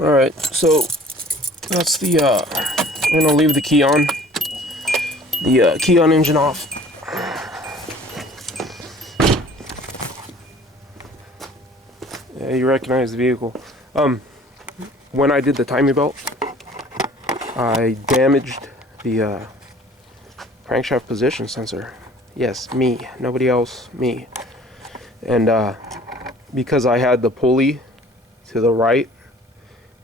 Alright, so that's the, I'm gonna leave the key on. The key on engine off. Yeah, you recognize the vehicle. When I did the timing belt, I damaged the crankshaft position sensor. Yes, me. Nobody else. Me. And because I had the pulley to the right,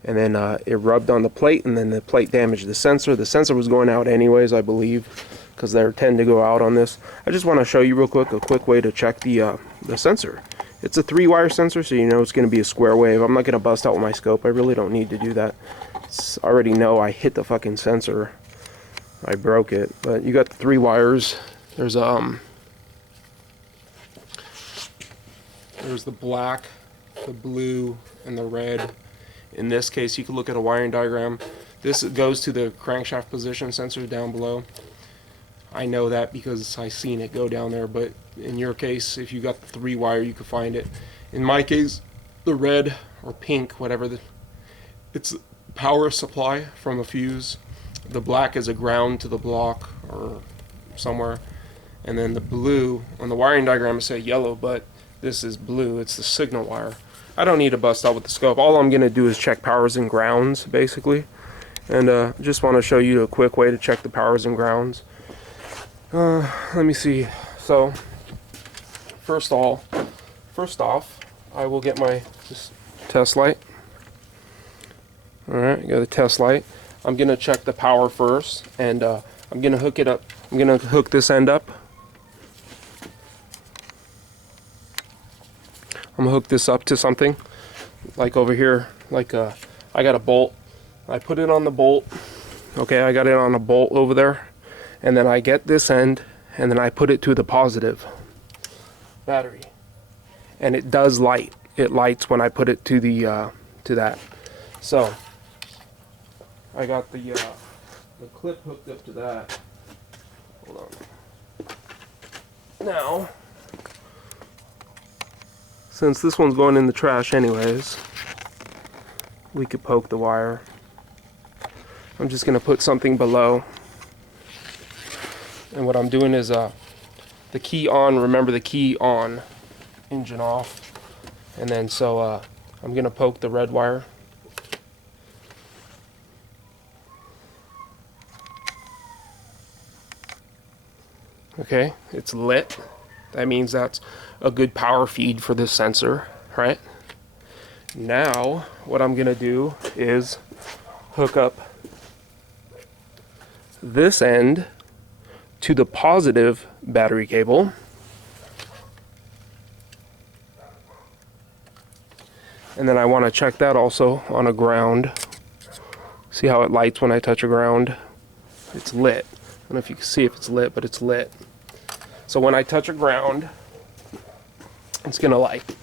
and then it rubbed on the plate, and then the plate damaged the sensor. The sensor was going out anyways, I believe, because they tend to go out on this. I just want to show you real quick a quick way to check the sensor. It's a 3-wire sensor, so you know it's going to be a square wave. I'm not going to bust out with my scope. I really don't need to do that. I already know I hit the fucking sensor. I broke it. But you got the 3 wires. There's the black, the blue, and the red. In this case, you can look at a wiring diagram. This goes to the crankshaft position sensor down below. I know that because I seen it go down there, but in your case, if you got the 3-wire, you can find it. In my case, the red or pink, whatever, it's power supply from a fuse. The black is a ground to the block or somewhere. And then the blue, on the wiring diagram it says yellow, but this is blue, it's the signal wire. I don't need to bust out with the scope. All I'm going to do is check powers and grounds, basically. And just want to show you a quick way to check the powers and grounds. Let me see. So, first off, I will get my test light. Alright, I got a test light. I'm going to check the power first, and I'm going to hook it up. I'm going to hook this end up. I'm going to hook this up to something, like over here, like I got a bolt. I put it on the bolt. Okay, I got it on a bolt over there. And then I get this end, and then I put it to the positive battery. And it does light. It lights when I put it to the to that. So I got the clip hooked up to that. Hold on. Now, since this one's going in the trash anyways, we could poke the wire. I'm just gonna put something below. And what I'm doing is the key on, remember the key on, engine off. And then so I'm gonna poke the red wire. Okay, it's lit. That means that's a good power feed for this sensor, right? Now, what I'm gonna do is hook up this end to the positive battery cable. And then I want to check that also on a ground. See how it lights when I touch a ground? It's lit. I don't know if you can see if it's lit, but it's lit. So when I touch a ground, it's gonna light.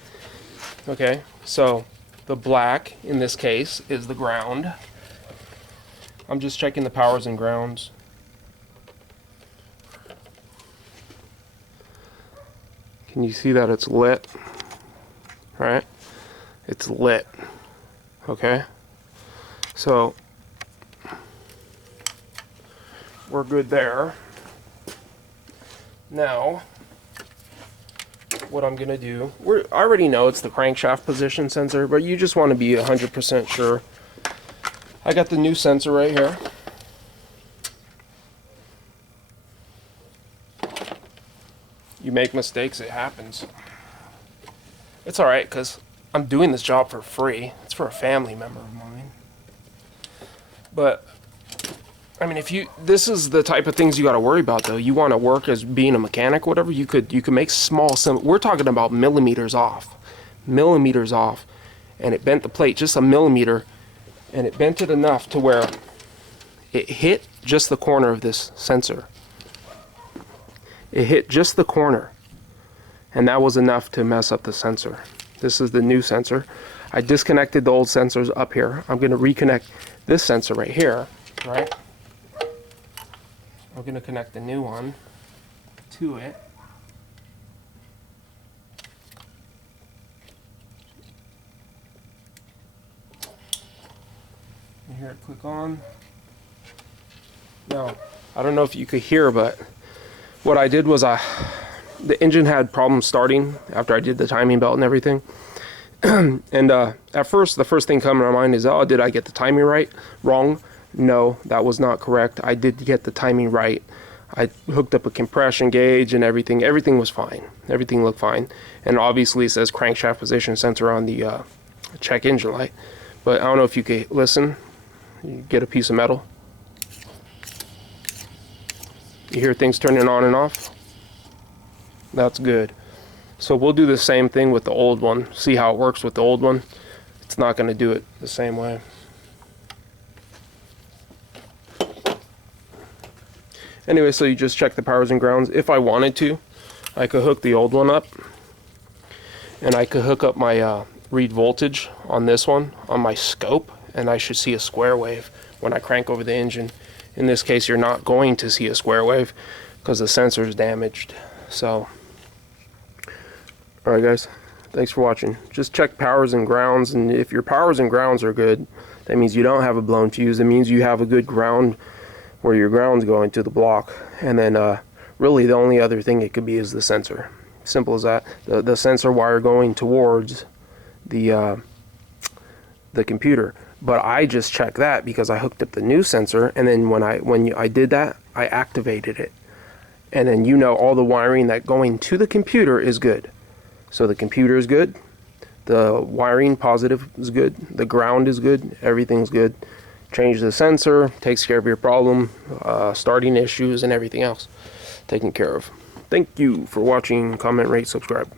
Okay, so the black in this case is the ground. I'm just checking the powers and grounds. Can you see that it's lit? Right? It's lit. Okay? So, we're good there. Now, what I'm going to do, I already know it's the crankshaft position sensor, but you just want to be 100% sure. I got the new sensor right here. You make mistakes, it happens. It's alright, because I'm doing this job for free. It's for a family member of mine. But, I mean, this is the type of things you got to worry about, though. You want to work as being a mechanic, whatever, you could make small, we're talking about millimeters off. Millimeters off. And it bent the plate just a millimeter, and it bent it enough to where it hit just the corner of this sensor. It hit just the corner, and that was enough to mess up the sensor. This is the new sensor. I disconnected the old sensors up here. I'm going to reconnect this sensor right here, right? I'm going to connect the new one to it. click on. Now, I don't know if you could hear, but what I did was the engine had problems starting after I did the timing belt and everything. And at first, the first thing coming to my mind is, oh, did I get the timing right? Wrong. No, that was not correct. I did get the timing right. I hooked up a compression gauge and everything. Everything was fine. Everything looked fine. And obviously it says crankshaft position sensor on the check engine light. But I don't know if you could listen. You get a piece of metal. You hear things turning on and off? That's good. So we'll do the same thing with the old one. See how it works with the old one. It's not going to do it the same way. Anyway, so you just check the powers and grounds. If I wanted to, I could hook the old one up. And I could hook up my read voltage on this one, on my scope. And I should see a square wave when I crank over the engine. In this case, you're not going to see a square wave because the sensor is damaged. So, alright guys, thanks for watching. Just check powers and grounds, and if your powers and grounds are good, that means you don't have a blown fuse. It means you have a good ground where your ground's going to the block. And then really the only other thing it could be is the sensor. Simple as that. The sensor wire going towards the computer. But I just checked that because I hooked up the new sensor, and then when I did that, I activated it. And then you know all the wiring that going to the computer is good. So the computer is good, the wiring positive is good, the ground is good, everything's good. Change the sensor, takes care of your problem, starting issues and everything else taken care of. Thank you for watching, comment, rate, subscribe.